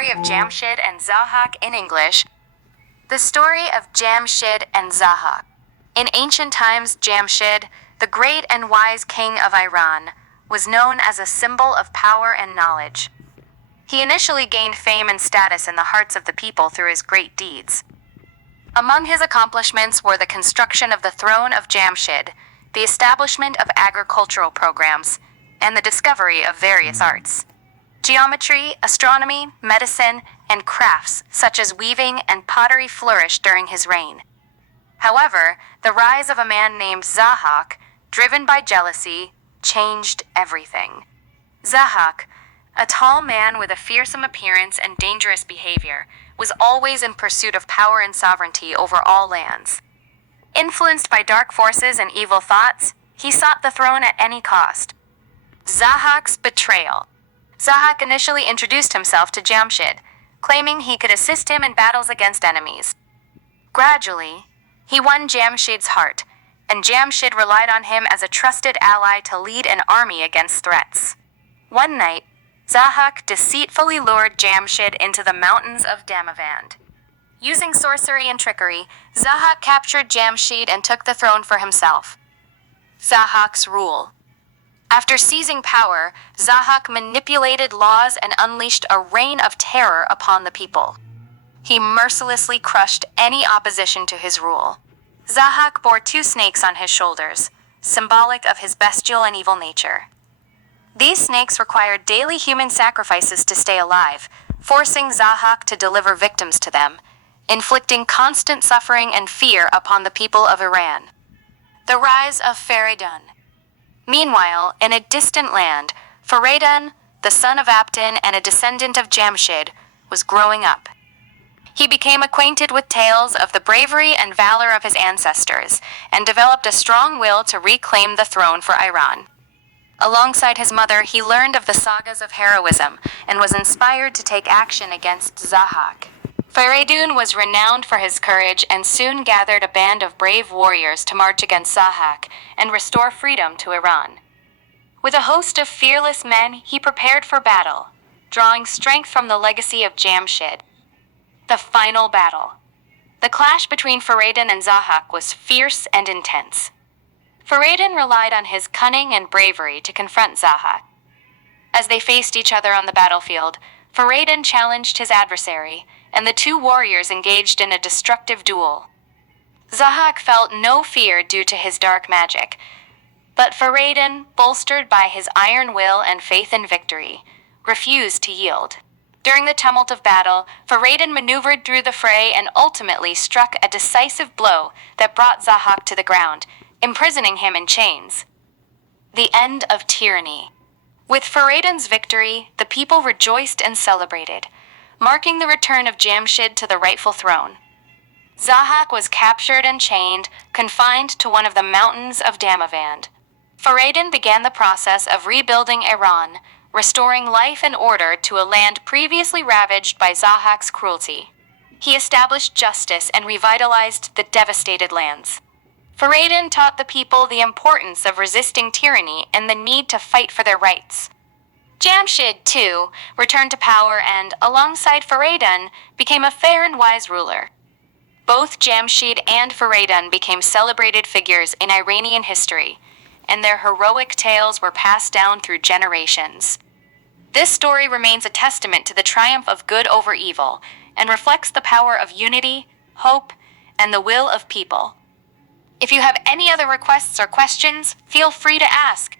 Story of Jamshid and Zahak in English. The story of Jamshid and Zahak. In ancient times, Jamshid, the great and wise king of Iran, was known as a symbol of power and knowledge. He initially gained fame and status in the hearts of the people through his great deeds. Among his accomplishments were the construction of the throne of Jamshid, the establishment of agricultural programs, and the discovery of various arts. Geometry, astronomy, medicine, and crafts such as weaving and pottery flourished during his reign. However, the rise of a man named Zahak, driven by jealousy, changed everything. Zahak, a tall man with a fearsome appearance and dangerous behavior, was always in pursuit of power and sovereignty over all lands. Influenced by dark forces and evil thoughts, he sought the throne at any cost. Zahak's betrayal. Zahak initially introduced himself to Jamshid, claiming he could assist him in battles against enemies. Gradually, he won Jamshid's heart, and Jamshid relied on him as a trusted ally to lead an army against threats. One night, Zahak deceitfully lured Jamshid into the mountains of Damavand. Using sorcery and trickery, Zahak captured Jamshid and took the throne for himself. Zahak's rule. After seizing power, Zahak manipulated laws and unleashed a reign of terror upon the people. He mercilessly crushed any opposition to his rule. Zahak bore 2 snakes on his shoulders, symbolic of his bestial and evil nature. These snakes required daily human sacrifices to stay alive, forcing Zahak to deliver victims to them, inflicting constant suffering and fear upon the people of Iran. The rise of Feridun. Meanwhile, in a distant land, Feridun, the son of Abdin and a descendant of Jamshid, was growing up. He became acquainted with tales of the bravery and valor of his ancestors, and developed a strong will to reclaim the throne for Iran. Alongside his mother, he learned of the sagas of heroism, and was inspired to take action against Zahak. Feridun was renowned for his courage and soon gathered a band of brave warriors to march against Zahak and restore freedom to Iran. With a host of fearless men, he prepared for battle, drawing strength from the legacy of Jamshid. The final battle. The clash between Feridun and Zahak was fierce and intense. Feridun relied on his cunning and bravery to confront Zahak. As they faced each other on the battlefield, Feridun challenged his adversary, and the 2 warriors engaged in a destructive duel. Zahak felt no fear due to his dark magic, but Feridun, bolstered by his iron will and faith in victory, refused to yield. During the tumult of battle, Feridun maneuvered through the fray and ultimately struck a decisive blow that brought Zahak to the ground, imprisoning him in chains. The end of tyranny. With Feridun's victory, the people rejoiced and celebrated, marking the return of Jamshid to the rightful throne. Zahak was captured and chained, confined to one of the mountains of Damavand. Feridun began the process of rebuilding Iran, restoring life and order to a land previously ravaged by Zahak's cruelty. He established justice and revitalized the devastated lands. Feridun taught the people the importance of resisting tyranny and the need to fight for their rights. Jamshid, too, returned to power and, alongside Feridun, became a fair and wise ruler. Both Jamshid and Feridun became celebrated figures in Iranian history, and their heroic tales were passed down through generations. This story remains a testament to the triumph of good over evil, and reflects the power of unity, hope, and the will of people. If you have any other requests or questions, feel free to ask.